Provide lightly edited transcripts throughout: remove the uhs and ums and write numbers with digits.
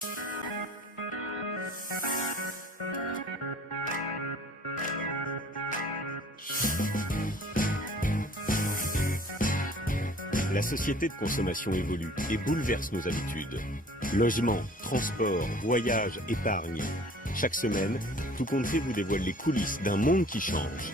La société de consommation évolue et bouleverse nos habitudes. Logement, transport, voyage, épargne. Chaque semaine, Tout compte fait vous dévoile les coulisses d'un monde qui change.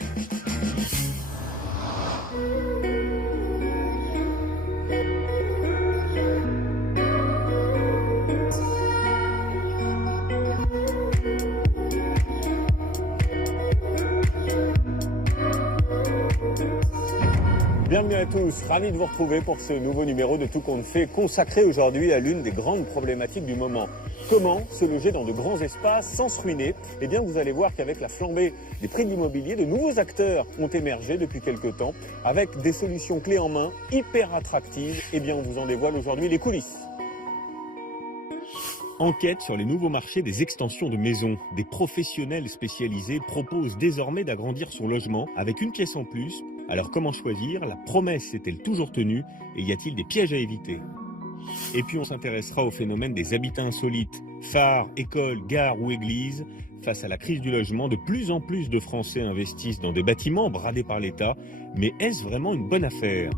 Bienvenue à tous, ravi de vous retrouver pour ce nouveau numéro de Tout compte fait, consacré aujourd'hui à l'une des grandes problématiques du moment. Comment se loger dans de grands espaces sans se ruiner? Eh bien, vous allez voir qu'avec la flambée des prix de l'immobilier, de nouveaux acteurs ont émergé depuis quelques temps, avec des solutions clés en main, hyper attractives. Eh bien, on vous en dévoile aujourd'hui les coulisses. Enquête sur les nouveaux marchés des extensions de maisons. Des professionnels spécialisés proposent désormais d'agrandir son logement avec une pièce en plus. Alors comment choisir? La promesse est-elle toujours tenue? Et y a-t-il des pièges à éviter? Et puis on s'intéressera au phénomène des habitats insolites. Phares, écoles, gares ou églises. Face à la crise du logement, de plus en plus de Français investissent dans des bâtiments bradés par l'État. Mais est-ce vraiment une bonne affaire?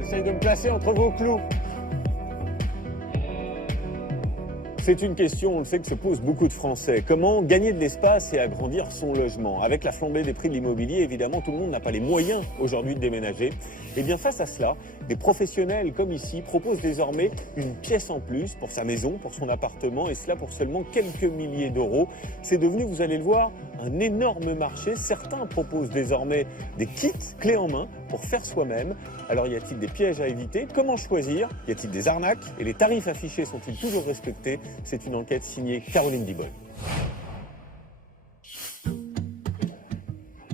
J'essaye de me placer entre vos clous. C'est une question, on le sait, que se posent beaucoup de Français. Comment gagner de l'espace et agrandir son logement? Avec la flambée des prix de l'immobilier, évidemment, tout le monde n'a pas les moyens aujourd'hui de déménager. Et bien face à cela, des professionnels comme ici proposent désormais une pièce en plus pour sa maison, pour son appartement, et cela pour seulement quelques milliers d'euros. C'est devenu, vous allez le voir, un énorme marché. Certains proposent désormais des kits clés en main pour faire soi-même. Alors y a-t-il des pièges à éviter? Comment choisir? Y a-t-il des arnaques? Et les tarifs affichés sont-ils toujours respectés? C'est une enquête signée Caroline Dibol.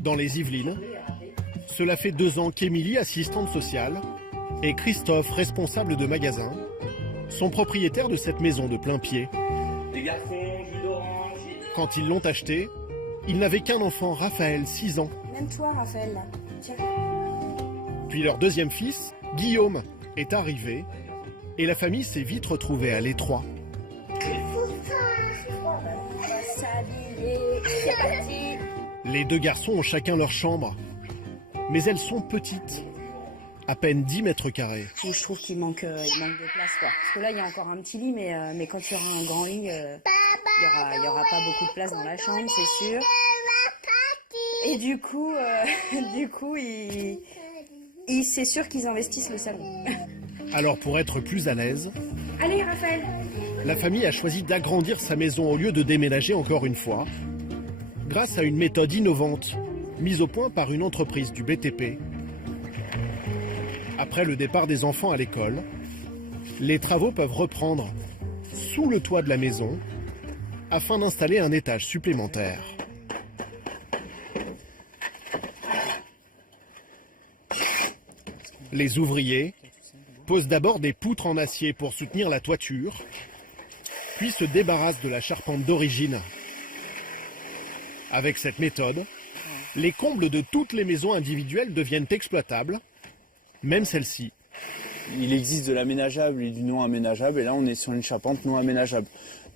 Dans les Yvelines, cela fait 2 ans qu'Émilie, assistante sociale, et Christophe, responsable de magasin, sont propriétaires de cette maison de plein pied. Quand ils l'ont achetée, ils n'avaient qu'un enfant, Raphaël, 6 ans. Même toi, Raphaël, là. Tiens. Puis leur deuxième fils, Guillaume, est arrivé, et la famille s'est vite retrouvée à l'étroit. Les 2 garçons ont chacun leur chambre, mais elles sont petites, à peine 10 mètres carrés. Je trouve qu'il manque de place, quoi. Parce que là, il y a encore un petit lit, mais quand il y aura un grand lit, il y aura pas beaucoup de place dans la chambre, c'est sûr. Et du coup, c'est sûr qu'ils investissent le salon. Alors pour être plus à l'aise, Allez, Raphaël. La famille a choisi d'agrandir sa maison au lieu de déménager encore une fois, grâce à une méthode innovante mise au point par une entreprise du BTP. Après le départ des enfants à l'école, les travaux peuvent reprendre sous le toit de la maison afin d'installer un étage supplémentaire. Les ouvriers posent d'abord des poutres en acier pour soutenir la toiture, puis se débarrassent de la charpente d'origine. Avec cette méthode, les combles de toutes les maisons individuelles deviennent exploitables, même celle-ci. Il existe de l'aménageable et du non aménageable, et là on est sur une charpente non aménageable.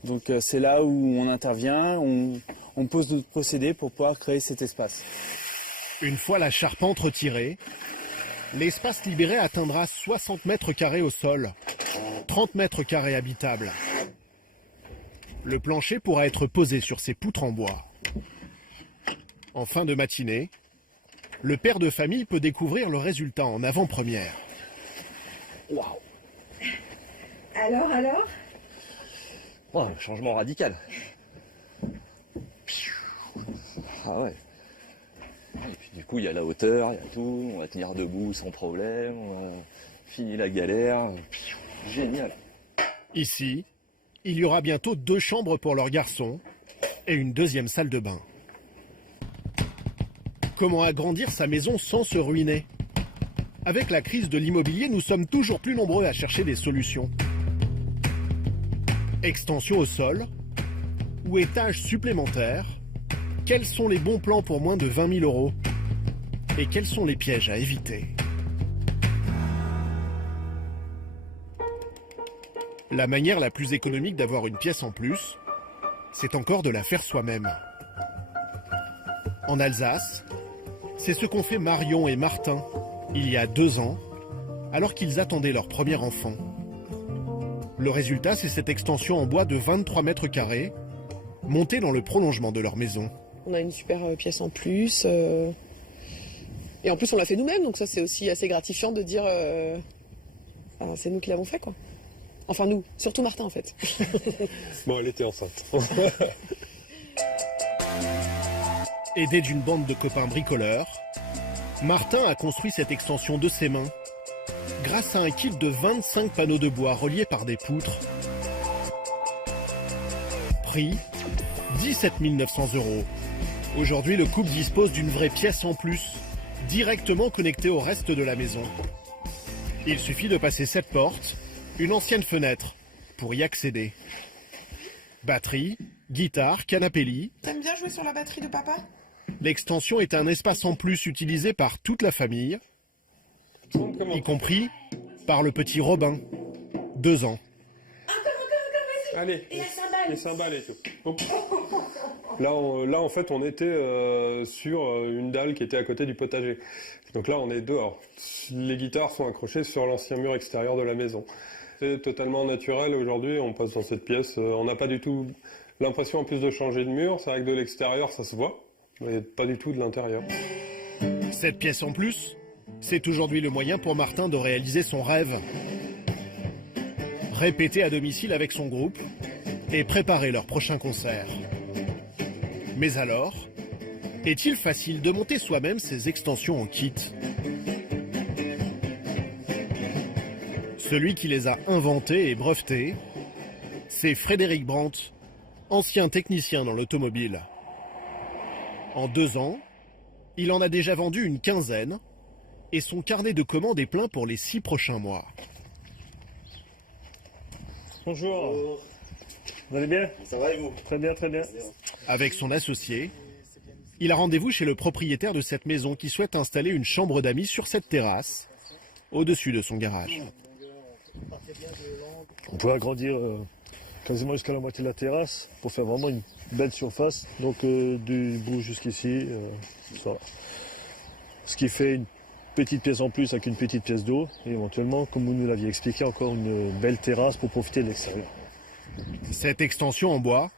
Donc c'est là où on intervient, on pose notre procédé pour pouvoir créer cet espace. Une fois la charpente retirée, l'espace libéré atteindra 60 mètres carrés au sol, 30 mètres carrés habitables. Le plancher pourra être posé sur ces poutres en bois. En fin de matinée, le père de famille peut découvrir le résultat en avant-première. Waouh! Alors Oh, changement radical. Ah ouais. Et puis du coup, il y a la hauteur, il y a tout, on va tenir debout sans problème, on va finir la galère. Génial. Ici, il y aura bientôt 2 chambres pour leurs garçons et une deuxième salle de bain. Comment agrandir sa maison sans se ruiner? Avec la crise de l'immobilier, nous sommes toujours plus nombreux à chercher des solutions. Extension au sol ou étage supplémentaire, Quels sont les bons plans pour moins de 20 000 €? Et quels sont les pièges à éviter? La manière la plus économique d'avoir une pièce en plus, c'est encore de la faire soi-même. En Alsace, c'est ce qu'ont fait Marion et Martin il y a 2 ans, alors qu'ils attendaient leur premier enfant. Le résultat, c'est cette extension en bois de 23 mètres carrés, montée dans le prolongement de leur maison. On a une super pièce en plus. Et en plus, on l'a fait nous-mêmes, donc ça, c'est aussi assez gratifiant de dire c'est nous qui l'avons fait, quoi. Enfin, nous, surtout Martin, en fait. Bon, elle était enceinte. Aidé d'une bande de copains bricoleurs, Martin a construit cette extension de ses mains grâce à un kit de 25 panneaux de bois reliés par des poutres. Prix 17 900 €. Aujourd'hui, le couple dispose d'une vraie pièce en plus, directement connectée au reste de la maison. Il suffit de passer cette porte, une ancienne fenêtre, pour y accéder. Batterie, guitare, canapé lit. T'aimes bien jouer sur la batterie de papa? L'extension est un espace en plus utilisé par toute la famille, y compris par le petit Robin, 2 ans. Allez, les cymbales et tout. Hop. Là, en fait, on était sur une dalle qui était à côté du potager. Donc là, on est dehors. Les guitares sont accrochées sur l'ancien mur extérieur de la maison. C'est totalement naturel. Aujourd'hui, on passe dans cette pièce. On n'a pas du tout l'impression en plus de changer de mur. C'est vrai que de l'extérieur, ça se voit, mais pas du tout de l'intérieur. Cette pièce en plus, c'est aujourd'hui le moyen pour Martin de réaliser son rêve. Répéter à domicile avec son groupe et préparer leur prochain concert. Mais alors, est-il facile de monter soi-même ces extensions en kit? Celui qui les a inventées et brevetées, c'est Frédéric Brandt, ancien technicien dans l'automobile. En 2 ans, il en a déjà vendu une quinzaine et son carnet de commandes est plein pour les 6 prochains mois. Bonjour. Vous allez bien? Ça va et vous? Très bien, très bien. Avec son associé, il a rendez-vous chez le propriétaire de cette maison qui souhaite installer une chambre d'amis sur cette terrasse, au-dessus de son garage. On peut agrandir quasiment jusqu'à la moitié de la terrasse pour faire vraiment une belle surface. Donc du bout jusqu'ici, voilà. Ce qui fait une petite pièce en plus avec une petite pièce d'eau et éventuellement, comme vous nous l'aviez expliqué, encore une belle terrasse pour profiter de l'extérieur. Cette extension en bois,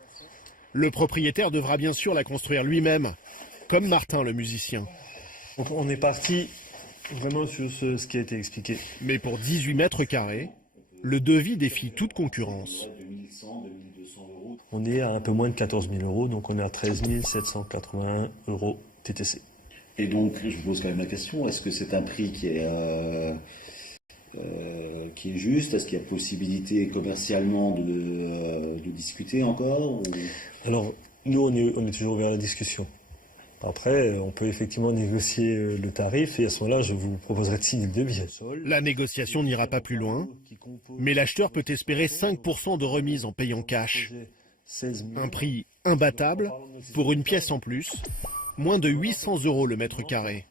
le propriétaire devra bien sûr la construire lui-même, comme Martin le musicien. Donc on est parti vraiment sur ce qui a été expliqué. Mais pour 18 mètres carrés, le devis défie toute concurrence. On est à un peu moins de 14 000 €, donc on est à 13 781 € TTC. Et donc, je vous pose quand même la question, est-ce que c'est un prix qui est juste? Est-ce qu'il y a possibilité commercialement de discuter encore ou... Alors, nous, on est toujours ouvert à la discussion. Après, on peut effectivement négocier le tarif et à ce moment-là, je vous proposerai de signer le devis. La négociation n'ira pas plus loin, mais l'acheteur peut espérer 5% de remise en payant cash. Un prix imbattable pour une pièce en plus, moins de 800 € le mètre carré.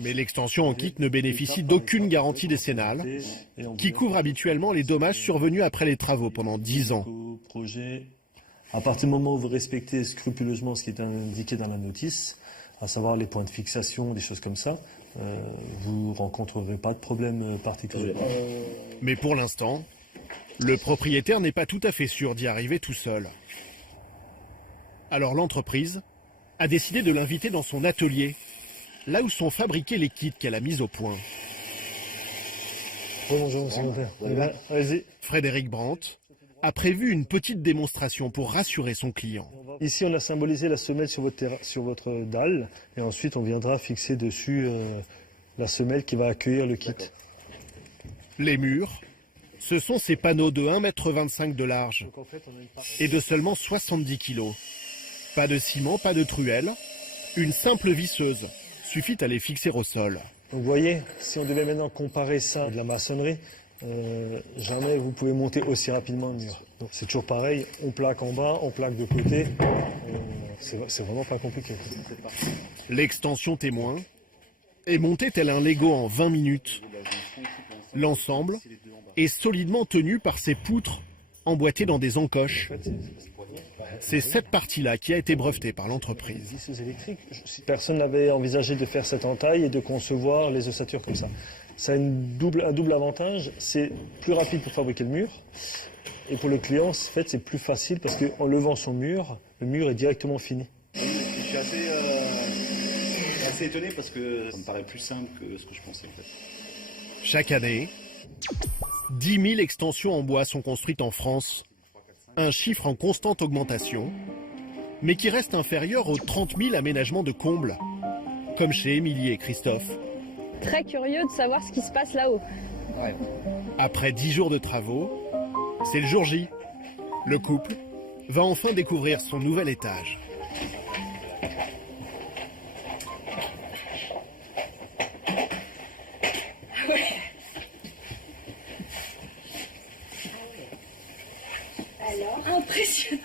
Mais l'extension en kit ne bénéficie d'aucune garantie décennale, qui couvre habituellement les dommages survenus après les travaux pendant 10 ans. À partir du moment où vous respectez scrupuleusement ce qui est indiqué dans la notice, à savoir les points de fixation, des choses comme ça, vous ne rencontrerez pas de problème particulier. Mais pour l'instant, le propriétaire n'est pas tout à fait sûr d'y arriver tout seul. Alors l'entreprise a décidé de l'inviter dans son atelier, là où sont fabriqués les kits qu'elle a mis au point. Bonjour, c'est mon père. Allez-y. Frédéric Brandt a prévu une petite démonstration pour rassurer son client. Ici, on a symbolisé la semelle sur votre dalle, et ensuite on viendra fixer dessus la semelle qui va accueillir le kit. Les murs, ce sont ces panneaux de 1,25 m de large et de seulement 70 kg. Pas de ciment, pas de truelle, une simple visseuse suffit à les fixer au sol. Donc vous voyez, si on devait maintenant comparer ça à de la maçonnerie, jamais vous pouvez monter aussi rapidement le mur. C'est toujours pareil, on plaque en bas, on plaque de côté, c'est vraiment pas compliqué. L'extension témoin est montée tel un Lego en 20 minutes. L'ensemble est solidement tenu par ces poutres emboîtées dans des encoches. C'est cette partie-là qui a été brevetée par l'entreprise. Visseuse électrique, personne n'avait envisagé de faire cette entaille et de concevoir les ossatures comme ça. Ça a un double avantage, c'est plus rapide pour fabriquer le mur. Et pour le client, en fait, c'est plus facile parce qu'en levant son mur, le mur est directement fini. Je suis assez étonné parce que ça me paraît plus simple que ce que je pensais en fait. Chaque année, 10 000 extensions en bois sont construites en France. Un chiffre en constante augmentation, mais qui reste inférieur aux 30 000 aménagements de combles, comme chez Émilie et Christophe. Très curieux de savoir ce qui se passe là-haut. Ouais. Après 10 jours de travaux, c'est le jour J. Le couple va enfin découvrir son nouvel étage. Impressionnant.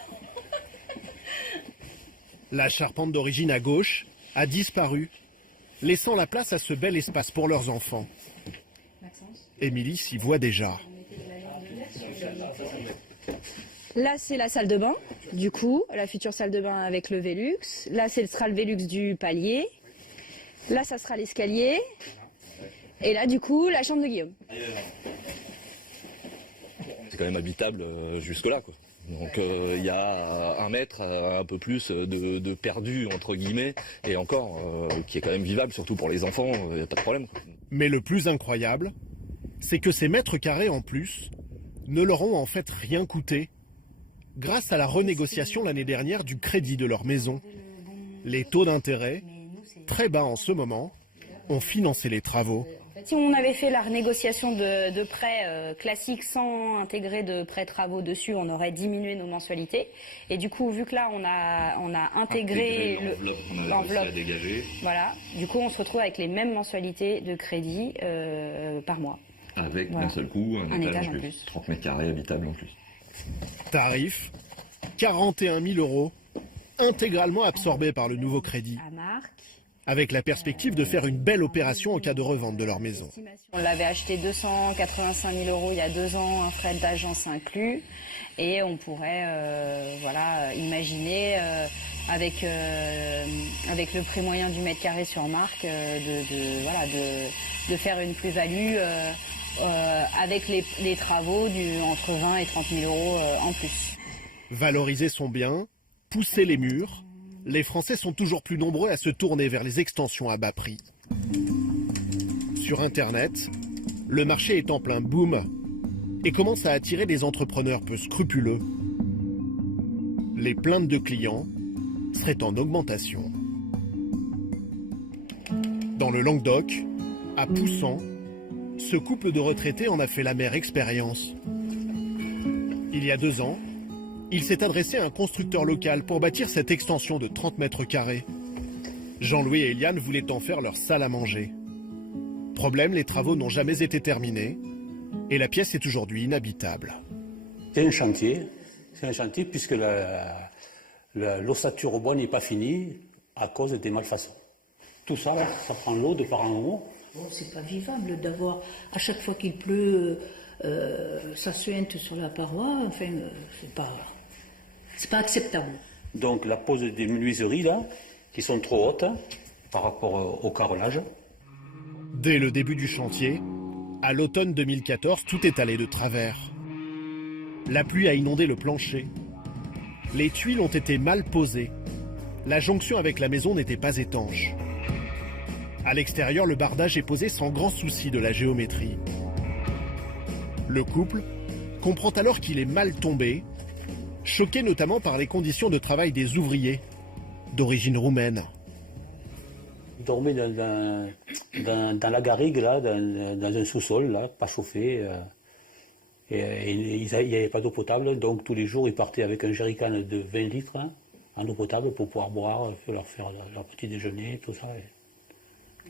La charpente d'origine à gauche a disparu, laissant la place à ce bel espace pour leurs enfants. Émilie s'y voit déjà. Là, c'est la salle de bain, du coup, la future salle de bain avec le Velux. Là, ce sera le Velux du palier. Là, ça sera l'escalier. Et là, du coup, la chambre de Guillaume. C'est quand même habitable jusque-là, quoi. Donc il y a 1 mètre, un peu plus de perdu, entre guillemets, et encore, qui est quand même vivable, surtout pour les enfants, il n'y a pas de problème, quoi. Mais le plus incroyable, c'est que ces mètres carrés en plus ne leur ont en fait rien coûté, grâce à la renégociation l'année dernière du crédit de leur maison. Les taux d'intérêt, très bas en ce moment, ont financé les travaux. Si on avait fait la renégociation de prêt classique sans intégrer de prêts travaux dessus, on aurait diminué nos mensualités. Et du coup, vu que là, on a intégré l'enveloppe, voilà, du coup, on se retrouve avec les mêmes mensualités de crédit par mois. Avec Voilà. d'un seul coup un étage en de plus. 30 mètres carrés habitable en plus. Tarif, 41 000 €, intégralement absorbés par le nouveau crédit, À Marc. avec la perspective de faire une belle opération en cas de revente de leur maison. On l'avait acheté 285 000 € il y a 2 ans, un frais d'agence inclus. Et on pourrait imaginer, avec le prix moyen du mètre carré sur Marc, de faire une plus-value avec les travaux entre 20 et 30 000 € en plus. Valoriser son bien, pousser les murs, les Français sont toujours plus nombreux à se tourner vers les extensions à bas prix. Sur Internet, le marché est en plein boom et commence à attirer des entrepreneurs peu scrupuleux. Les plaintes de clients seraient en augmentation. Dans le Languedoc, à Poussant, ce couple de retraités en a fait l'amère expérience. Il y a 2 ans, il s'est adressé à un constructeur local pour bâtir cette extension de 30 mètres carrés. Jean-Louis et Eliane voulaient en faire leur salle à manger. Problème, les travaux n'ont jamais été terminés et la pièce est aujourd'hui inhabitable. C'est un chantier puisque l'ossature au bois n'est pas finie à cause des malfaçons. Tout ça, là, ça prend l'eau de part en haut. Bon, c'est pas vivable d'avoir, à chaque fois qu'il pleut, ça suinte sur la paroi. Enfin, c'est pas acceptable. Donc la pose des menuiseries, là, qui sont trop hautes par rapport au carrelage. Dès le début du chantier, à l'automne 2014, tout est allé de travers. La pluie a inondé le plancher. Les tuiles ont été mal posées. La jonction avec la maison n'était pas étanche. À l'extérieur, le bardage est posé sans grand souci de la géométrie. Le couple comprend alors qu'il est mal tombé, choqué notamment par les conditions de travail des ouvriers, d'origine roumaine. Ils dormaient dans la garrigue, là, dans un sous-sol, là, pas chauffé. Et il n'y avait pas d'eau potable, donc tous les jours, ils partaient avec un jerrycan de 20 litres en eau potable pour pouvoir boire, leur faire leur petit déjeuner, tout ça.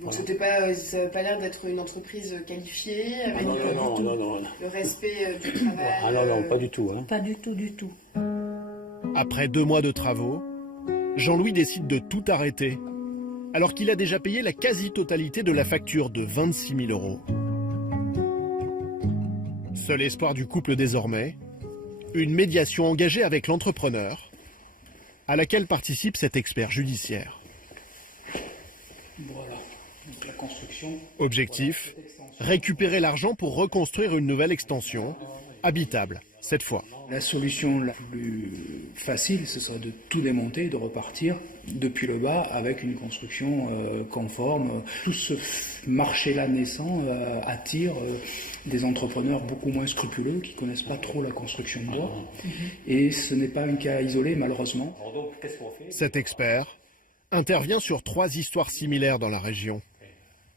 Donc ça n'avait pas l'air d'être une entreprise qualifiée, avec le respect du travail. Ah non, pas du tout. Pas du tout. Après 2 mois de travaux, Jean-Louis décide de tout arrêter, alors qu'il a déjà payé la quasi-totalité de la facture de 26 000 €. Seul espoir du couple désormais, une médiation engagée avec l'entrepreneur, à laquelle participe cet expert judiciaire. Voilà, donc la construction. Objectif, récupérer l'argent pour reconstruire une nouvelle extension, habitable cette fois. La solution la plus facile, ce serait de tout démonter, de repartir depuis le bas avec une construction conforme. Tout ce marché-là naissant attire des entrepreneurs beaucoup moins scrupuleux qui ne connaissent pas trop la construction de bois. Et ce n'est pas un cas isolé, malheureusement. Cet expert intervient sur 3 histoires similaires dans la région.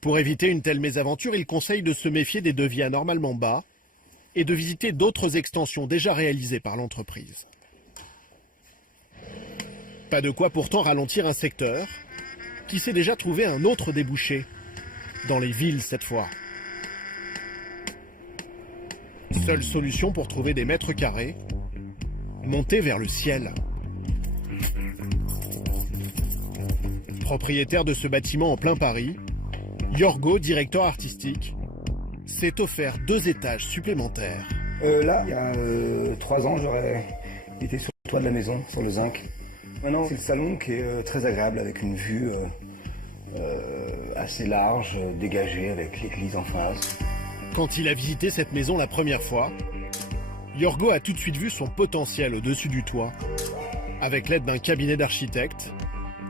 Pour éviter une telle mésaventure, il conseille de se méfier des devis anormalement bas et de visiter d'autres extensions déjà réalisées par l'entreprise. Pas de quoi pourtant ralentir un secteur qui s'est déjà trouvé un autre débouché, dans les villes cette fois. Seule solution pour trouver des mètres carrés, monter vers le ciel. Propriétaire de ce bâtiment en plein Paris, Yorgo, directeur artistique, s'est offert 2 étages supplémentaires. Là, il y a 3 ans, j'aurais été sur le toit de la maison, sur le zinc. Maintenant, c'est le salon qui est très agréable, avec une vue assez large, dégagée, avec l'église en face. Quand il a visité cette maison la première fois, Yorgo a tout de suite vu son potentiel au-dessus du toit. Avec l'aide d'un cabinet d'architectes,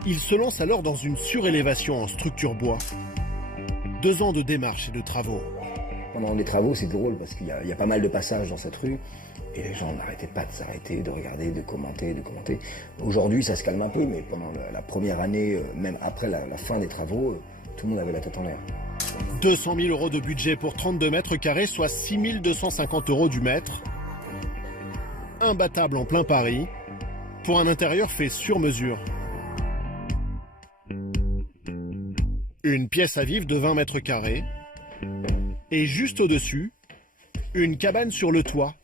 il se lance alors dans une surélévation en structure bois. 2 ans de démarches et de travaux. Pendant les travaux, c'est drôle parce qu'il y a pas mal de passages dans cette rue et les gens n'arrêtaient pas de s'arrêter, de regarder, de commenter. Aujourd'hui, ça se calme un peu, mais pendant la première année, même après la fin des travaux, tout le monde avait la tête en l'air. 200 000 € de budget pour 32 mètres carrés, soit 6 250 € du mètre. Imbattable en plein Paris, pour un intérieur fait sur mesure. Une pièce à vivre de 20 mètres carrés. Et juste au-dessus, une cabane sur le toit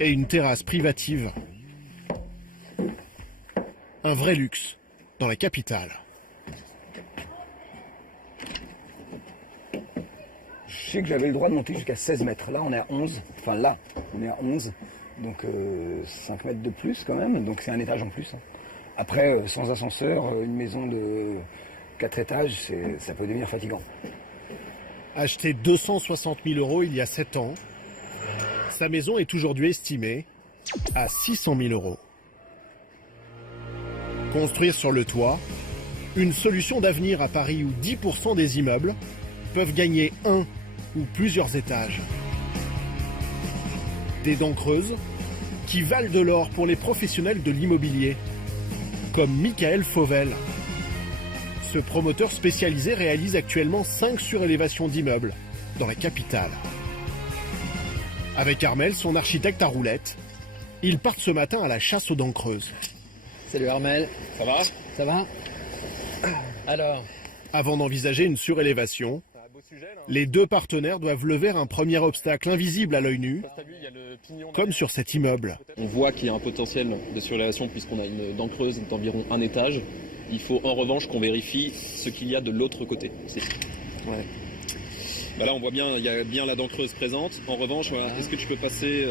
et une terrasse privative. Un vrai luxe dans la capitale. Je sais que j'avais le droit de monter jusqu'à 16 mètres. Là, on est à 11. Enfin, là, on est à 11. Donc, 5 mètres de plus quand même. Donc, c'est un étage en plus. Après, sans ascenseur, une maison de 4 étages, ça peut devenir fatigant. Acheté 260 000 € il y a 7 ans, sa maison est aujourd'hui estimée à 600 000 €. Construire sur le toit, une solution d'avenir à Paris où 10% des immeubles peuvent gagner un ou plusieurs étages. Des dents creuses qui valent de l'or pour les professionnels de l'immobilier, comme Michael Fauvel. Ce promoteur spécialisé réalise actuellement 5 surélévations d'immeubles dans la capitale. Avec Armel, son architecte à roulettes, ils partent ce matin à la chasse aux dents creuses. Salut Armel. Ça va ? Ça va ? Alors ? Avant d'envisager une surélévation, les 2 partenaires doivent lever un premier obstacle invisible à l'œil nu, comme sur cet immeuble. On voit qu'il y a un potentiel de surélévation puisqu'on a une dent creuse d'environ 1 étage. Il faut en revanche qu'on vérifie ce qu'il y a de l'autre côté. Ouais. Bah là on voit bien, il y a bien la dent creuse présente. En revanche, voilà, est-ce que tu peux passer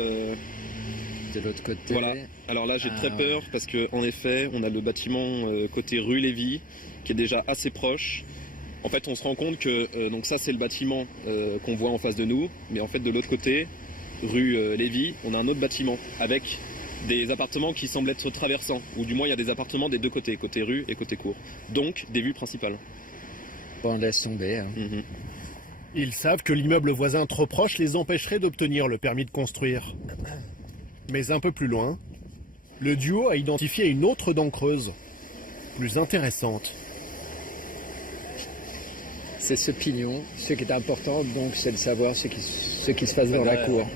de l'autre côté? Voilà. Alors là j'ai très peur parce qu'en effet on a le bâtiment côté rue Lévy qui est déjà assez proche. En fait on se rend compte que donc ça c'est le bâtiment qu'on voit en face de nous, mais en fait de l'autre côté, rue Lévy, on a un autre bâtiment avec des appartements qui semblent être traversants, ou du moins il y a des appartements des 2 côtés, côté rue et côté cour. Donc des vues principales. Bon, laisse tomber. Hein. Ils savent que l'immeuble voisin trop proche les empêcherait d'obtenir le permis de construire. Mais un peu plus loin, le duo a identifié une autre dent creuse, plus intéressante. C'est ce pignon, ce qui est important, donc c'est de savoir ce qui se passe dans la cour.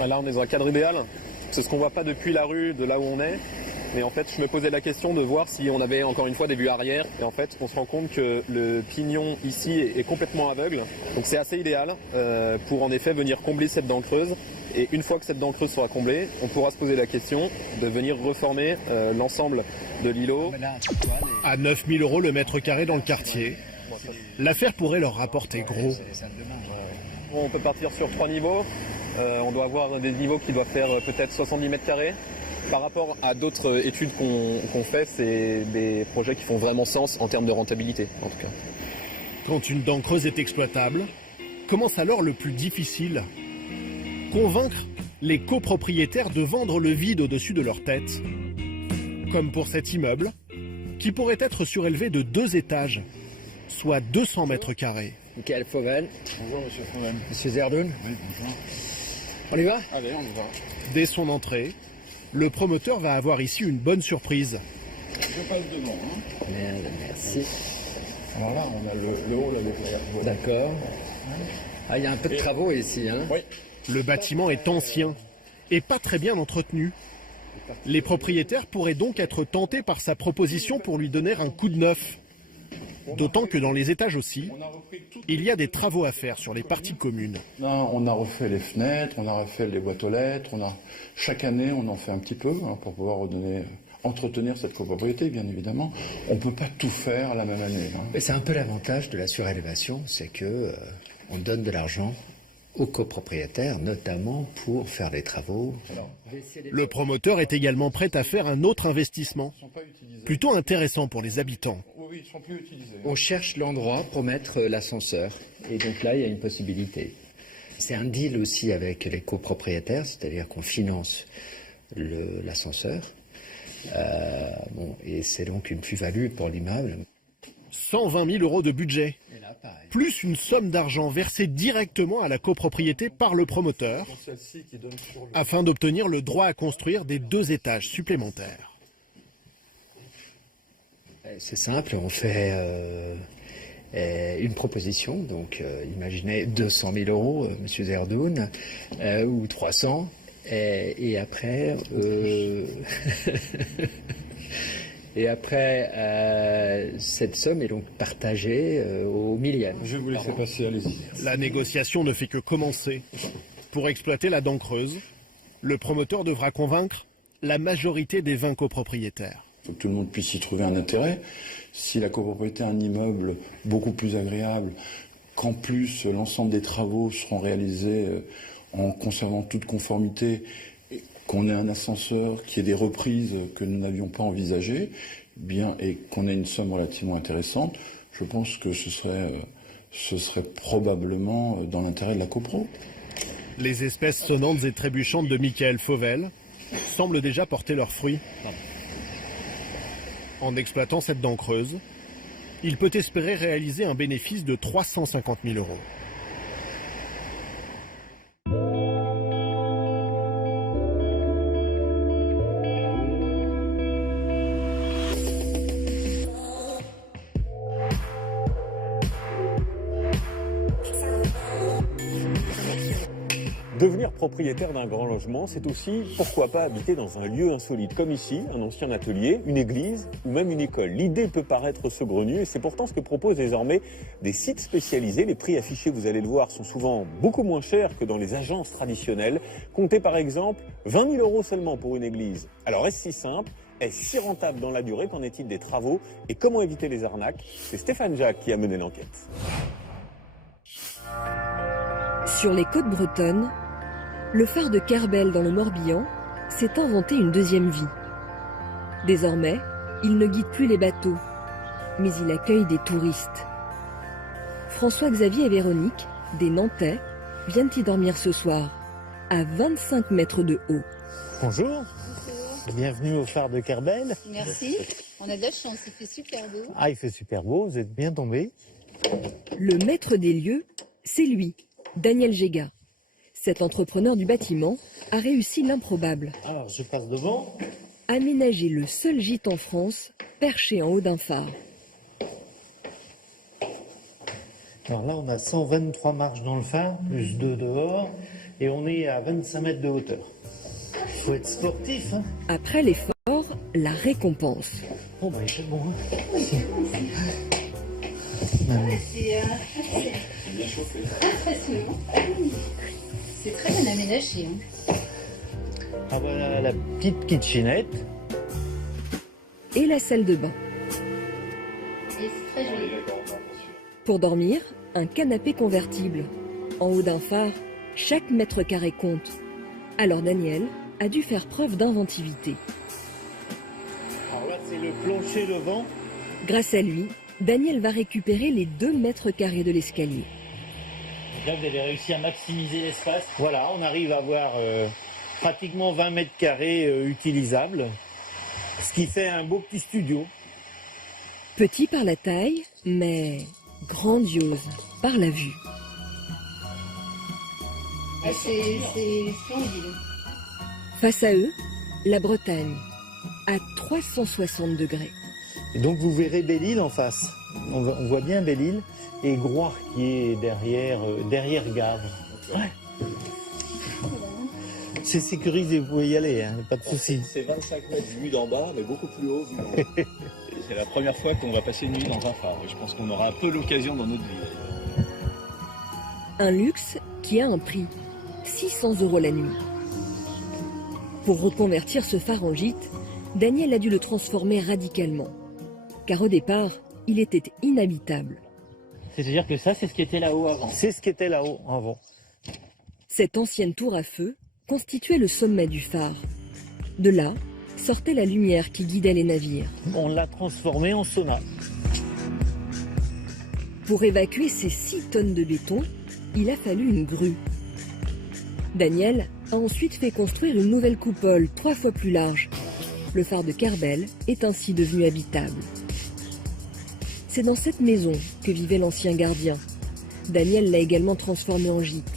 Là on est dans un cadre idéal. C'est ce qu'on voit pas depuis la rue, de là où on est. Mais en fait, je me posais la question de voir si on avait encore une fois des vues arrière. Et en fait, on se rend compte que le pignon ici est complètement aveugle. Donc c'est assez idéal pour en effet venir combler cette dent creuse. Et une fois que cette dent creuse sera comblée, on pourra se poser la question de venir reformer l'ensemble de l'îlot. À 9 000 € le mètre carré dans le quartier, l'affaire pourrait leur rapporter gros. On peut partir sur 3 niveaux. On doit avoir des niveaux qui doivent faire peut-être 70 mètres carrés. Par rapport à d'autres études qu'on fait, c'est des projets qui font vraiment sens en termes de rentabilité, en tout cas. Quand une dent creuse est exploitable, commence alors le plus difficile. Convaincre les copropriétaires de vendre le vide au-dessus de leur tête. Comme pour cet immeuble, qui pourrait être surélevé de 2 étages, soit 200 mètres carrés. Michael Fauvel. Bonjour Monsieur Fauvel. Monsieur Zerdoun. Oui, bonjour. On y va? Allez, on y va. Dès son entrée, le promoteur va avoir ici une bonne surprise. Je passe devant. Hein. Merci. Alors là, on a le haut, là, le D'accord. Ah, il y a un peu de travaux ici. Hein. Oui. Le bâtiment est ancien et pas très bien entretenu. Les propriétaires pourraient donc être tentés par sa proposition pour lui donner un coup de neuf. D'autant que dans les étages aussi, il y a des travaux à faire sur les parties communes. Non, on a refait les fenêtres, on a refait les boîtes aux lettres, chaque année on en fait un petit peu pour pouvoir entretenir cette copropriété, bien évidemment. On ne peut pas tout faire à la même année. Mais c'est un peu l'avantage de la surélévation, c'est que on donne de l'argent aux copropriétaires, notamment pour faire les travaux. Le promoteur est également prêt à faire un autre investissement, plutôt intéressant pour les habitants. Oui, ils sont plus utilisés. On cherche l'endroit pour mettre l'ascenseur, et donc là, il y a une possibilité. C'est un deal aussi avec les copropriétaires, c'est-à-dire qu'on finance l'ascenseur, et c'est donc une plus-value pour l'immeuble. 120 000 € de budget, plus une somme d'argent versée directement à la copropriété par le promoteur, afin d'obtenir le droit à construire des 2 étages supplémentaires. C'est simple, on fait une proposition, donc imaginez 200 000 €, Monsieur Zerdoun, ou 300, et après... Et après, cette somme est donc partagée au millième. Je vais vous laisser passer, allez-y. La négociation ne fait que commencer. Pour exploiter la dent creuse, le promoteur devra convaincre la majorité des 20 copropriétaires. Il faut que tout le monde puisse y trouver un intérêt. Si la copropriété a un immeuble beaucoup plus agréable, qu'en plus l'ensemble des travaux seront réalisés en conservant toute conformité, qu'on ait un ascenseur, qu'il y ait des reprises que nous n'avions pas envisagées, bien, et qu'on ait une somme relativement intéressante, je pense que ce serait probablement dans l'intérêt de la copro. Les espèces sonnantes et trébuchantes de Michael Fauvel semblent déjà porter leurs fruits. En exploitant cette dent creuse, il peut espérer réaliser un bénéfice de 350 000 €. Devenir propriétaire d'un grand logement, c'est aussi, pourquoi pas, habiter dans un lieu insolite, comme ici, un ancien atelier, une église ou même une école. L'idée peut paraître saugrenue et c'est pourtant ce que proposent désormais des sites spécialisés. Les prix affichés, vous allez le voir, sont souvent beaucoup moins chers que dans les agences traditionnelles. Comptez par exemple 20 000 € seulement pour une église. Alors est-ce si simple ? Est-ce si rentable dans la durée? Qu'en est-il des travaux? Et comment éviter les arnaques? C'est Stéphane Jacques qui a mené l'enquête. Sur les côtes bretonnes, le phare de Kerbel dans le Morbihan s'est inventé une deuxième vie. Désormais, il ne guide plus les bateaux, mais il accueille des touristes. François-Xavier et Véronique, des Nantais, viennent y dormir ce soir, à 25 mètres de haut. Bonjour. Bienvenue au phare de Kerbel. Merci. On a de la chance, il fait super beau. Ah, il fait super beau, vous êtes bien tombé. Le maître des lieux, c'est lui, Daniel Géga. Cet entrepreneur du bâtiment a réussi l'improbable. Alors, je passe devant. Aménager le seul gîte en France perché en haut d'un phare. Alors là, on a 123 marches dans le phare, plus 2 dehors, et on est à 25 mètres de hauteur. Il faut être sportif, hein. Après l'effort, la récompense. Oh bah il fait bon. C'est très bien aménagé. Ah voilà la petite kitchenette. Et la salle de bain. Et c'est très joli. Pour dormir, un canapé convertible. En haut d'un phare, chaque mètre carré compte. Alors Daniel a dû faire preuve d'inventivité. Alors là c'est le plancher levant. Grâce à lui, Daniel va récupérer les 2 mètres carrés de l'escalier. Là vous avez réussi à maximiser l'espace. Voilà, on arrive à avoir pratiquement 20 mètres carrés utilisables. Ce qui fait un beau petit studio. Petit par la taille, mais grandiose par la vue. C'est splendide. Face à eux, la Bretagne, à 360 degrés. Et donc vous verrez Belle-Île en face. On voit bien Belle-Île et Groix qui est derrière Gave. Ouais. C'est sécurisé, vous pouvez y aller, hein, pas de souci. C'est 25 mètres vue d'en bas, mais beaucoup plus haut vue d'en haut. C'est la première fois qu'on va passer une nuit dans un phare. Et je pense qu'on aura un peu l'occasion dans notre vie. Un luxe qui a un prix, 600 € la nuit. Pour reconvertir ce phare en gîte, Daniel a dû le transformer radicalement. Car au départ, il était inhabitable. C'est-à-dire que ça, c'est ce qui était là-haut avant. C'est ce qui était là-haut avant. Cette ancienne tour à feu constituait le sommet du phare. De là sortait la lumière qui guidait les navires. On l'a transformé en sauna. Pour évacuer ces 6 tonnes de béton, il a fallu une grue. Daniel a ensuite fait construire une nouvelle coupole 3 fois plus large. Le phare de Kerbel est ainsi devenu habitable. C'est dans cette maison que vivait l'ancien gardien. Daniel l'a également transformé en gîte.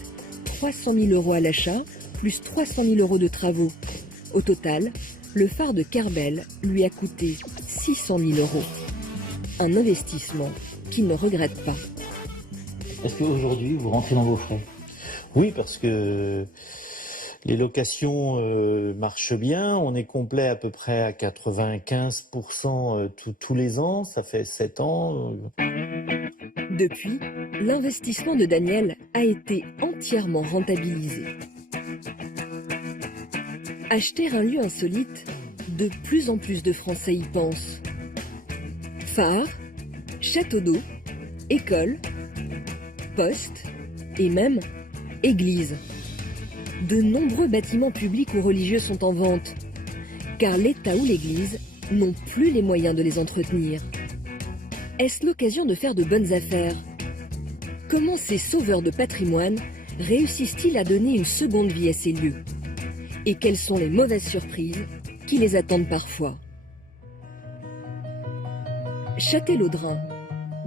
300 000 € à l'achat, plus 300 000 € de travaux. Au total, le phare de Kerbel lui a coûté 600 000 €. Un investissement qu'il ne regrette pas. Est-ce qu'aujourd'hui, vous rentrez dans vos frais? Oui, parce que les locations marchent bien. On est complet à peu près à 95% tous les ans. Ça fait 7 ans. Depuis, l'investissement de Daniel a été entièrement rentabilisé. Acheter un lieu insolite, de plus en plus de Français y pensent. Phare, château d'eau, école, poste et même église. De nombreux bâtiments publics ou religieux sont en vente, car l'État ou l'Église n'ont plus les moyens de les entretenir. Est-ce l'occasion de faire de bonnes affaires? Comment ces sauveurs de patrimoine réussissent-ils à donner une seconde vie à ces lieux? Et quelles sont les mauvaises surprises qui les attendent parfois? Châtellerault,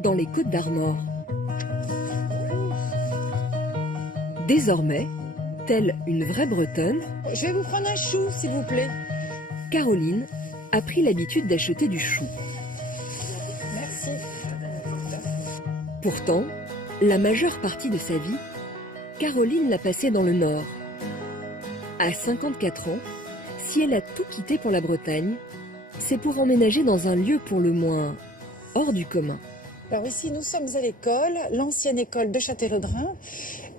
dans les Côtes-d'Armor. Désormais, telle une vraie Bretonne, je vais vous prendre un chou, s'il vous plaît. Caroline a pris l'habitude d'acheter du chou. Merci. Pourtant, la majeure partie de sa vie, Caroline l'a passée dans le Nord. À 54 ans, si elle a tout quitté pour la Bretagne, c'est pour emménager dans un lieu pour le moins hors du commun. Alors ici, nous sommes à l'école, l'ancienne école de Châtellerault.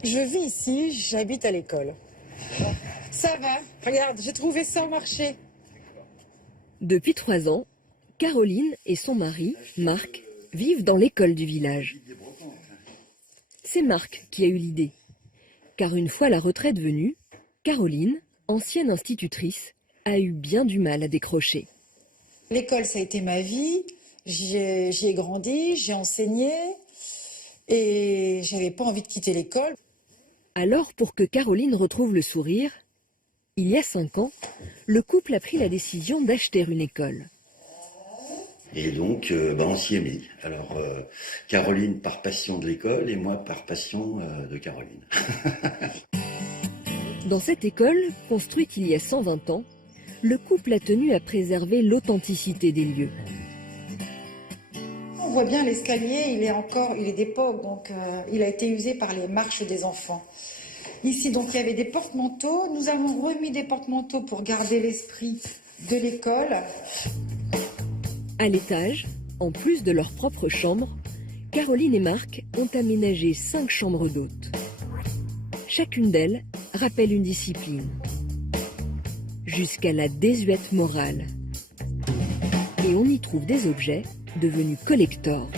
Je vis ici, j'habite à l'école. Ça va, regarde, j'ai trouvé ça au marché. Depuis 3 ans, Caroline et son mari, Marc, vivent dans l'école du village. C'est Marc qui a eu l'idée. Car une fois la retraite venue, Caroline, ancienne institutrice, a eu bien du mal à décrocher. L'école, ça a été ma vie. J'y ai grandi, j'ai enseigné et j'avais pas envie de quitter l'école. Alors, pour que Caroline retrouve le sourire, il y a 5 ans, le couple a pris la décision d'acheter une école. Et donc, on s'y est mis. Alors, Caroline par passion de l'école et moi par passion de Caroline. Dans cette école, construite il y a 120 ans, le couple a tenu à préserver l'authenticité des lieux. On voit bien l'escalier, il est d'époque, donc il a été usé par les marches des enfants. Ici, donc, il y avait des porte-manteaux. Nous avons remis des porte-manteaux pour garder l'esprit de l'école. À l'étage, en plus de leur propre chambre, Caroline et Marc ont aménagé 5 chambres d'hôtes. Chacune d'elles rappelle une discipline, jusqu'à la désuète morale. Et on y trouve des objets devenus collector.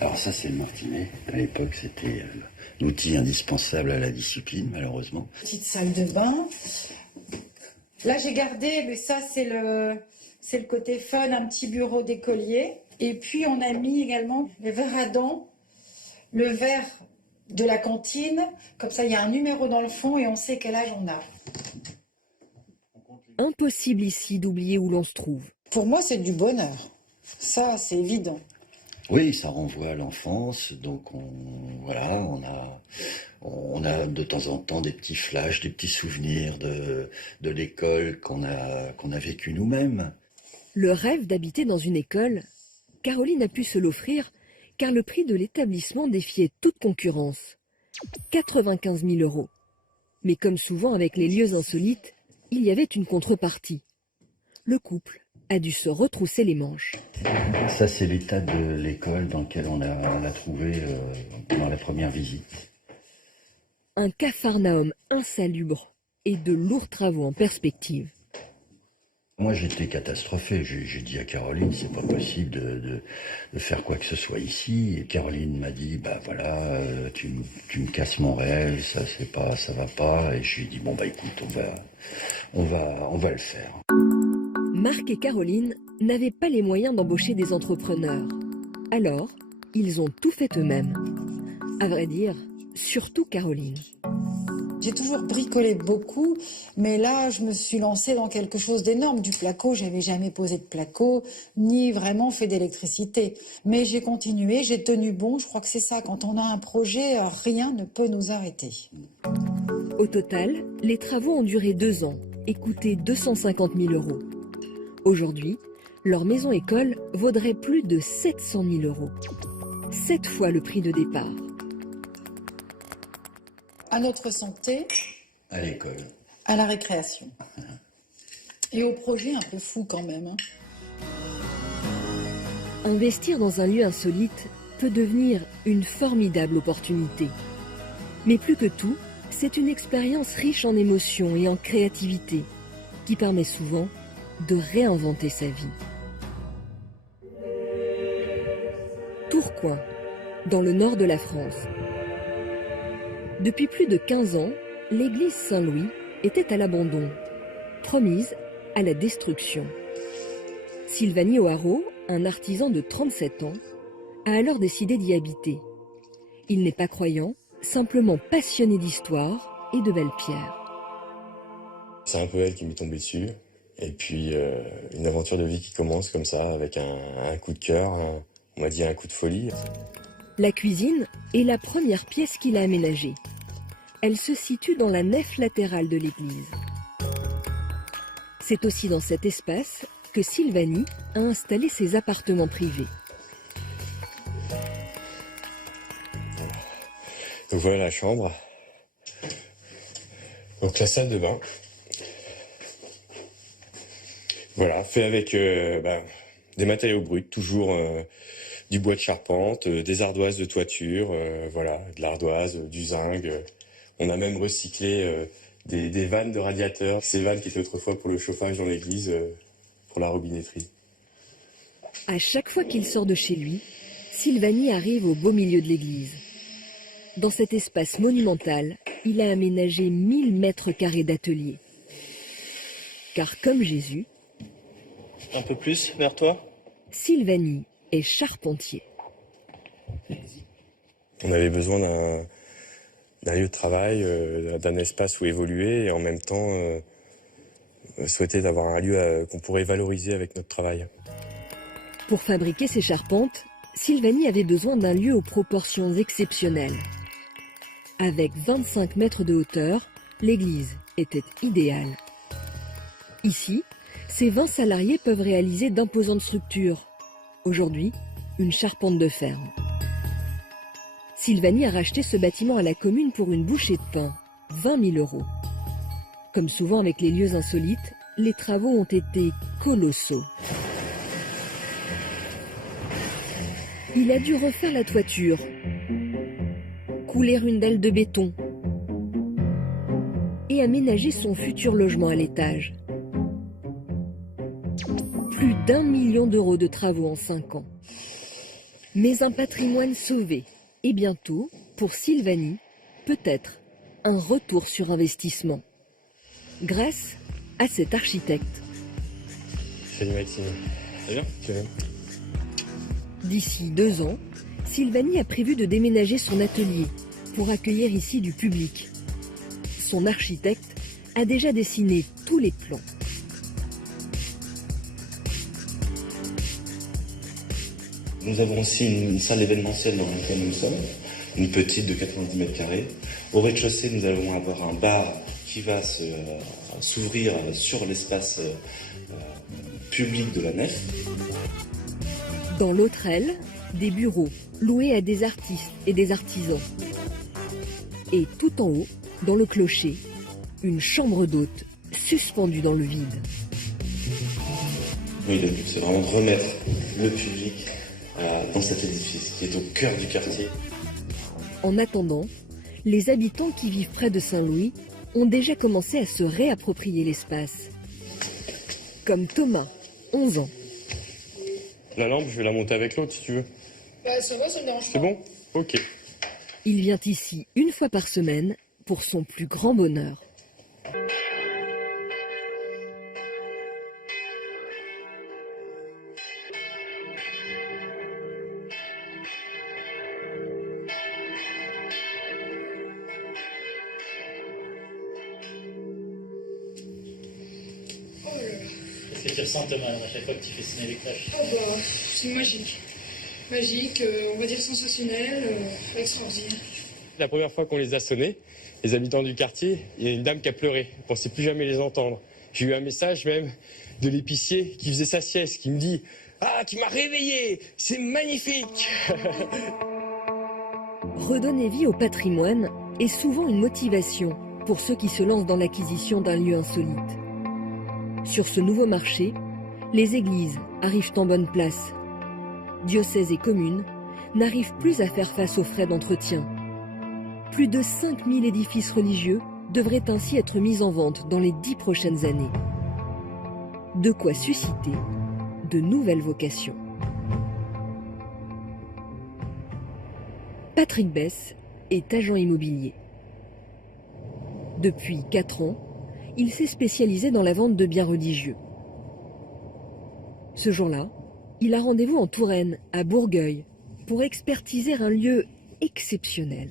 Alors ça, c'est le martinet. À l'époque, c'était l'outil indispensable à la discipline, malheureusement. Petite salle de bain. Là, j'ai gardé, mais ça, c'est le côté fun, un petit bureau d'écolier. Et puis, on a mis également les verres à dents, le verre de la cantine. Comme ça, il y a un numéro dans le fond et on sait quel âge on a. Impossible ici d'oublier où l'on se trouve. Pour moi, c'est du bonheur. Ça, c'est évident. Oui, ça renvoie à l'enfance, donc on a de temps en temps des petits flashs, des petits souvenirs de l'école qu'on a vécu nous-mêmes. Le rêve d'habiter dans une école, Caroline a pu se l'offrir car le prix de l'établissement défiait toute concurrence. 95 000 €. Mais comme souvent avec les lieux insolites, il y avait une contrepartie. Le couple a dû se retrousser les manches. Ça, c'est l'état de l'école dans lequel on l'a trouvé pendant la première visite. Un capharnaüm insalubre et de lourds travaux en perspective. Moi, j'étais catastrophé. J'ai dit à Caroline, c'est pas possible de faire quoi que ce soit ici. Et Caroline m'a dit, bah voilà, tu me casses mon rêve, ça va pas. Et je lui ai dit, bon bah écoute, on va le faire. Marc et Caroline n'avaient pas les moyens d'embaucher des entrepreneurs. Alors, ils ont tout fait eux-mêmes. À vrai dire, surtout Caroline. J'ai toujours bricolé beaucoup, mais là, je me suis lancée dans quelque chose d'énorme. Du placo, j'avais jamais posé de placo, ni vraiment fait d'électricité. Mais j'ai continué, j'ai tenu bon. Je crois que c'est ça. Quand on a un projet, rien ne peut nous arrêter. Au total, les travaux ont duré 2 ans et coûté 250 000 €. Aujourd'hui, leur maison-école vaudrait plus de 700 000 €. 7 fois le prix de départ. À notre santé. À l'école. À la récréation. Et au projet un peu fou quand même. Investir dans un lieu insolite peut devenir une formidable opportunité. Mais plus que tout, c'est une expérience riche en émotions et en créativité qui permet souvent de réinventer sa vie. Tourcoing, dans le nord de la France. Depuis plus de 15 ans, l'église Saint-Louis était à l'abandon, promise à la destruction. Sylvanie O'Haraud, un artisan de 37 ans, a alors décidé d'y habiter. Il n'est pas croyant, simplement passionné d'histoire et de belles pierres. C'est un peu elle qui m'est tombée dessus. Et puis une aventure de vie qui commence comme ça, avec un coup de cœur, on m'a dit un coup de folie. La cuisine est la première pièce qu'il a aménagée. Elle se situe dans la nef latérale de l'église. C'est aussi dans cet espace que Sylvanie a installé ses appartements privés. Donc voilà la chambre. Donc la salle de bain. Voilà, fait avec des matériaux bruts, toujours du bois de charpente, des ardoises de toiture, voilà, de l'ardoise, du zinc. On a même recyclé des vannes de radiateurs, ces vannes qui étaient autrefois pour le chauffage dans l'église, pour la robinetterie. À chaque fois qu'il sort de chez lui, Sylvanie arrive au beau milieu de l'église. Dans cet espace monumental, il a aménagé 1000 mètres carrés d'atelier. Car comme Jésus, un peu plus vers toi. Sylvanie est charpentier. On avait besoin d'un lieu de travail, d'un espace où évoluer et en même temps souhaiter d'avoir un lieu qu'on pourrait valoriser avec notre travail. Pour fabriquer ses charpentes, Sylvanie avait besoin d'un lieu aux proportions exceptionnelles. Avec 25 mètres de hauteur, l'église était idéale. Ici, ces 20 salariés peuvent réaliser d'imposantes structures. Aujourd'hui, une charpente de ferme. Sylvanie a racheté ce bâtiment à la commune pour une bouchée de pain, 20 000 €. Comme souvent avec les lieux insolites, les travaux ont été colossaux. Il a dû refaire la toiture, couler une dalle de béton et aménager son futur logement à l'étage. Plus d'1 million d'euros de travaux en 5 ans. Mais un patrimoine sauvé. Et bientôt, pour Sylvanie, peut-être un retour sur investissement. Grâce à cet architecte. Salut Maxime. Ça va bien? Ça va. D'ici 2 ans, Sylvanie a prévu de déménager son atelier pour accueillir ici du public. Son architecte a déjà dessiné tous les plans. Nous avons aussi une salle événementielle dans laquelle nous sommes, une petite de 90 mètres carrés. Au rez-de-chaussée, nous allons avoir un bar qui va s'ouvrir sur l'espace public de la nef. Dans l'autre aile, des bureaux loués à des artistes et des artisans. Et tout en haut, dans le clocher, une chambre d'hôte suspendue dans le vide. Oui, le but, c'est vraiment de remettre le public dans cet édifice qui est au cœur du quartier. En attendant, les habitants qui vivent près de Saint-Louis ont déjà commencé à se réapproprier l'espace. Comme Thomas, 11 ans. La lampe, je vais la monter avec l'autre si tu veux. Bah, ça va, ça me dérange pas. C'est bon? Ok. Il vient ici une fois par semaine pour son plus grand bonheur. Qu'est-ce que tu ressens, Thomas, à chaque fois que tu fais sonner les cloches? Oh bah, c'est magique. Magique, on va dire sensationnel, extraordinaire. La première fois qu'on les a sonnés, les habitants du quartier, il y a une dame qui a pleuré. On ne pensait plus jamais les entendre. J'ai eu un message même de l'épicier qui faisait sa sieste, qui me dit « Ah, qui m'a réveillé, c'est magnifique !» Redonner vie au patrimoine est souvent une motivation pour ceux qui se lancent dans l'acquisition d'un lieu insolite. Sur ce nouveau marché, les églises arrivent en bonne place. Diocèses et communes n'arrivent plus à faire face aux frais d'entretien. Plus de 5000 édifices religieux devraient ainsi être mis en vente dans les 10 prochaines années. De quoi susciter de nouvelles vocations. Patrick Bess est agent immobilier. Depuis 4 ans, il s'est spécialisé dans la vente de biens religieux. Ce jour-là, il a rendez-vous en Touraine, à Bourgueil, pour expertiser un lieu exceptionnel.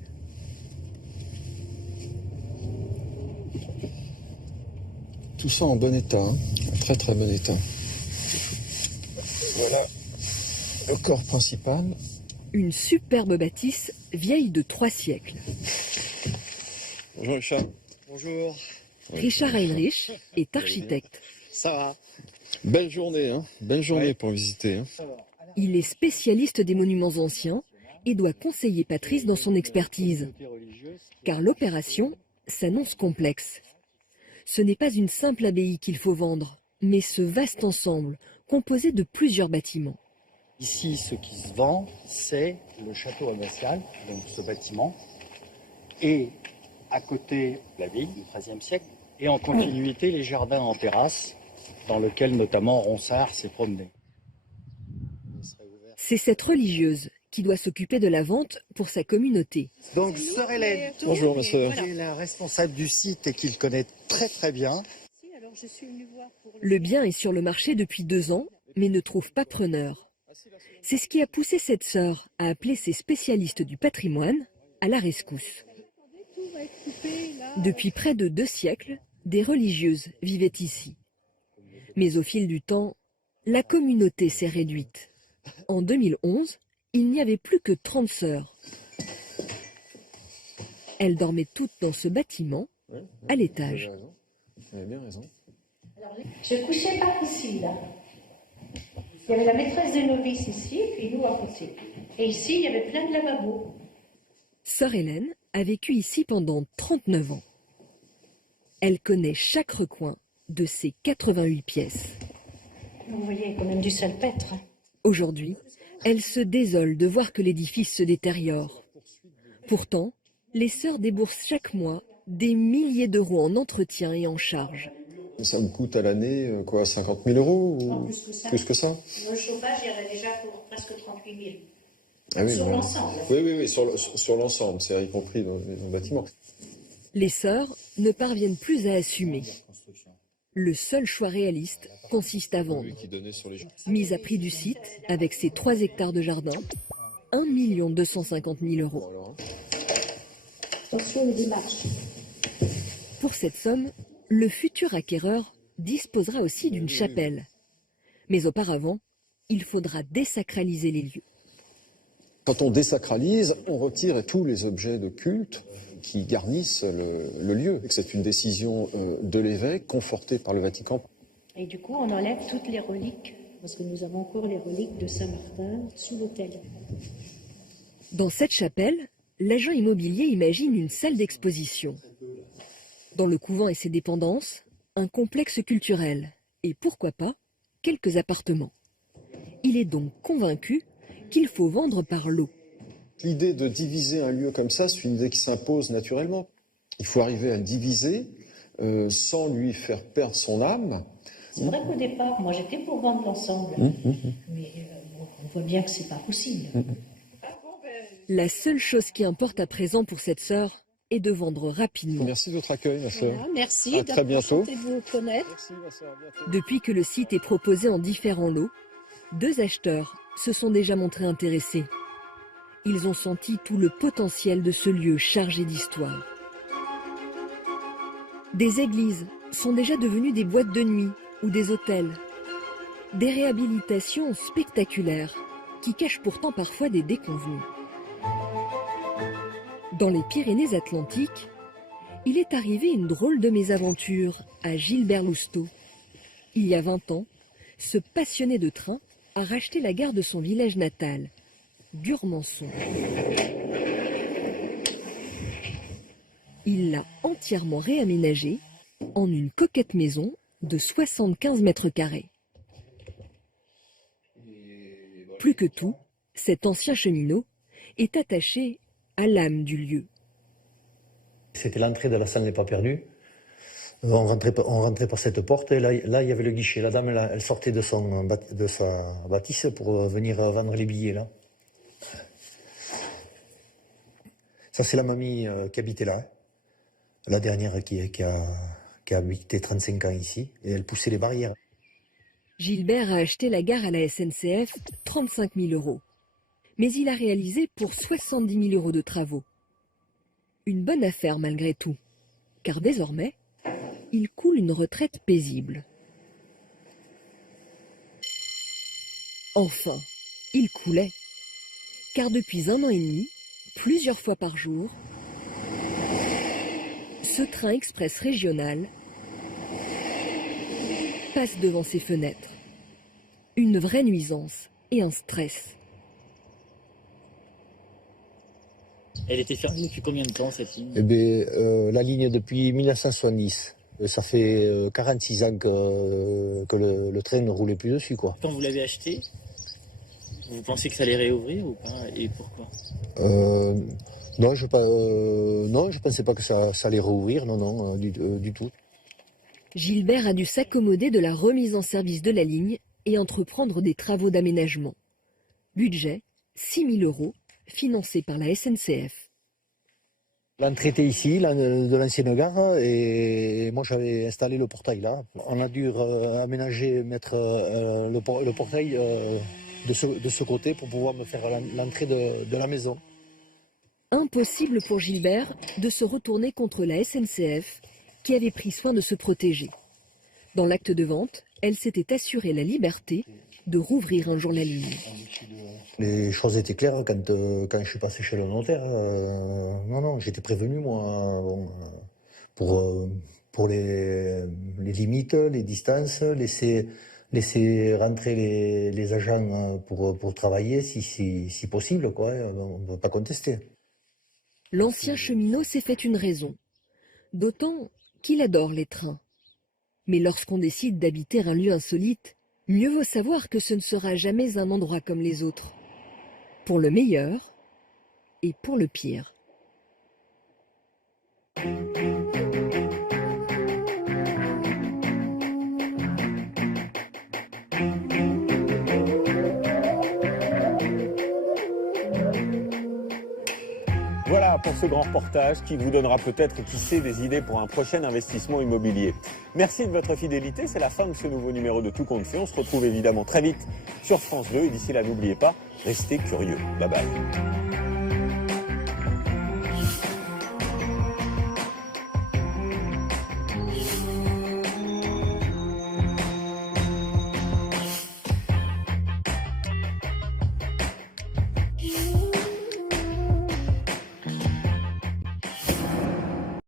Tout ça en bon état, hein. Très très bon état. Voilà le corps principal. Une superbe bâtisse vieille de 3 siècles. Bonjour Richard. Bonjour. Richard Heinrich est architecte. Ça va. Belle journée, hein. Belle journée pour visiter. Hein. Il est spécialiste des monuments anciens et doit conseiller Patrice dans son expertise. Car l'opération s'annonce complexe. Ce n'est pas une simple abbaye qu'il faut vendre, mais ce vaste ensemble composé de plusieurs bâtiments. Ici, ce qui se vend, c'est le château abbatial, donc ce bâtiment, et à côté l'abbaye du XIIIe siècle, et en continuité les jardins en terrasse, dans lesquels notamment Ronsard s'est promené. C'est cette religieuse qui doit s'occuper de la vente pour sa communauté. Donc, sœur Hélène, bonjour ma sœur. Qui est la responsable du site et qu'il connaît très très bien. Le bien est sur le marché depuis 2 ans, mais ne trouve pas preneur. C'est ce qui a poussé cette sœur à appeler ses spécialistes du patrimoine à la rescousse. Depuis près de 2 siècles, des religieuses vivaient ici. Mais au fil du temps, la communauté s'est réduite. En 2011, il n'y avait plus que 30 sœurs. Elles dormaient toutes dans ce bâtiment, à l'étage. Vous avez bien raison. Je couchais par ici, là. Il y avait la maîtresse des novices ici, et puis nous à côté. Et ici, il y avait plein de lavabos. Sœur Hélène a vécu ici pendant 39 ans. Elle connaît chaque recoin de ses 88 pièces. Vous voyez, quand même du salpêtre. Aujourd'hui, elle se désole de voir que l'édifice se détériore. Pourtant, les sœurs déboursent chaque mois des milliers d'euros en entretien et en charge. Ça me coûte à l'année, 50 000 euros ou Non, plus que ça. Le chauffage irait déjà pour presque 38 000. Ah oui, Sur non. l'ensemble. Oui, sur l'ensemble, c'est y compris dans le bâtiment. Les sœurs ne parviennent plus à assumer. Le seul choix réaliste consiste à vendre. Mise à prix du site, avec ses 3 hectares de jardin, 1 250 000 euros. Attention aux démarches. Pour cette somme, le futur acquéreur disposera aussi d'une chapelle. Mais auparavant, il faudra désacraliser les lieux. Quand on désacralise, on retire tous les objets de culte qui garnissent le lieu. C'est une décision de l'évêque, confortée par le Vatican. Et du coup, on enlève toutes les reliques, parce que nous avons encore les reliques de Saint-Martin sous l'autel. Dans cette chapelle, l'agent immobilier imagine une salle d'exposition. Dans le couvent et ses dépendances, un complexe culturel. Et pourquoi pas, quelques appartements. Il est donc convaincu qu'il faut vendre par lot. L'idée de diviser un lieu comme ça, c'est une idée qui s'impose naturellement. Il faut arriver à le diviser sans lui faire perdre son âme. C'est vrai qu'au départ, moi j'étais pour vendre l'ensemble. Mais on voit bien que c'est pas possible. La seule chose qui importe à présent pour cette sœur est de vendre rapidement. Merci de votre accueil, ma sœur. Voilà, merci. À très bientôt. De vous connaître. Merci, ma sœur, à bientôt. Depuis que le site est proposé en différents lots, 2 acheteurs se sont déjà montrés intéressés. Ils ont senti tout le potentiel de ce lieu chargé d'histoire. Des églises sont déjà devenues des boîtes de nuit ou des hôtels. Des réhabilitations spectaculaires qui cachent pourtant parfois des déconvenues. Dans les Pyrénées-Atlantiques, il est arrivé une drôle de mésaventure à Gilbert Lousteau. Il y a 20 ans, ce passionné de train a racheté la gare de son village natal, Gurmançon. Il l'a entièrement réaménagée en une coquette maison de 75 mètres carrés. Plus que tout, cet ancien cheminot est attaché à l'âme du lieu. C'était l'entrée de la salle n'est pas perdue. On rentrait par cette porte et là il y avait le guichet. La dame elle sortait de sa bâtisse pour venir vendre les billets là. Ça c'est la mamie qui habitait là. La dernière qui a habité 35 ans ici et elle poussait les barrières. Gilbert a acheté la gare à la SNCF 35 000 euros. Mais il a réalisé pour 70 000 euros de travaux. Une bonne affaire malgré tout, car désormais, il coule une retraite paisible. Enfin, il coulait, car depuis 1 an et demi, plusieurs fois par jour, ce train express régional passe devant ses fenêtres. Une vraie nuisance et un stress. Elle était fermée depuis combien de temps, cette ligne? Eh bien, la ligne depuis 1970. Ça fait 46 ans que le train ne roulait plus dessus, quoi. Quand vous l'avez acheté, vous pensez que ça allait réouvrir ou pas? Et pourquoi? Non, je pensais pas que ça allait rouvrir, non, du tout. Gilbert a dû s'accommoder de la remise en service de la ligne et entreprendre des travaux d'aménagement. Budget 6 000 euros, financé par la SNCF. L'entrée était ici, de l'ancienne gare, et moi j'avais installé le portail là. On a dû aménager, mettre le portail de ce côté pour pouvoir me faire l'entrée de la maison. Impossible pour Gilbert de se retourner contre la SNCF qui avait pris soin de se protéger. Dans l'acte de vente, elle s'était assurée la liberté de rouvrir un jour la ligne. Les choses étaient claires quand je suis passé chez le notaire. Non, j'étais prévenu, moi, pour les limites, les distances, laisser rentrer les agents pour travailler si possible, quoi. On ne peut pas contester. L'ancien cheminot s'est fait une raison, d'autant qu'il adore les trains. Mais lorsqu'on décide d'habiter un lieu insolite, mieux vaut savoir que ce ne sera jamais un endroit comme les autres. Pour le meilleur et pour le pire. Voilà pour ce grand reportage qui vous donnera peut-être, qui sait, des idées pour un prochain investissement immobilier. Merci de votre fidélité, c'est la fin de ce nouveau numéro de Tout compte fait. On se retrouve évidemment très vite sur France 2 et d'ici là, n'oubliez pas, restez curieux. Bye bye.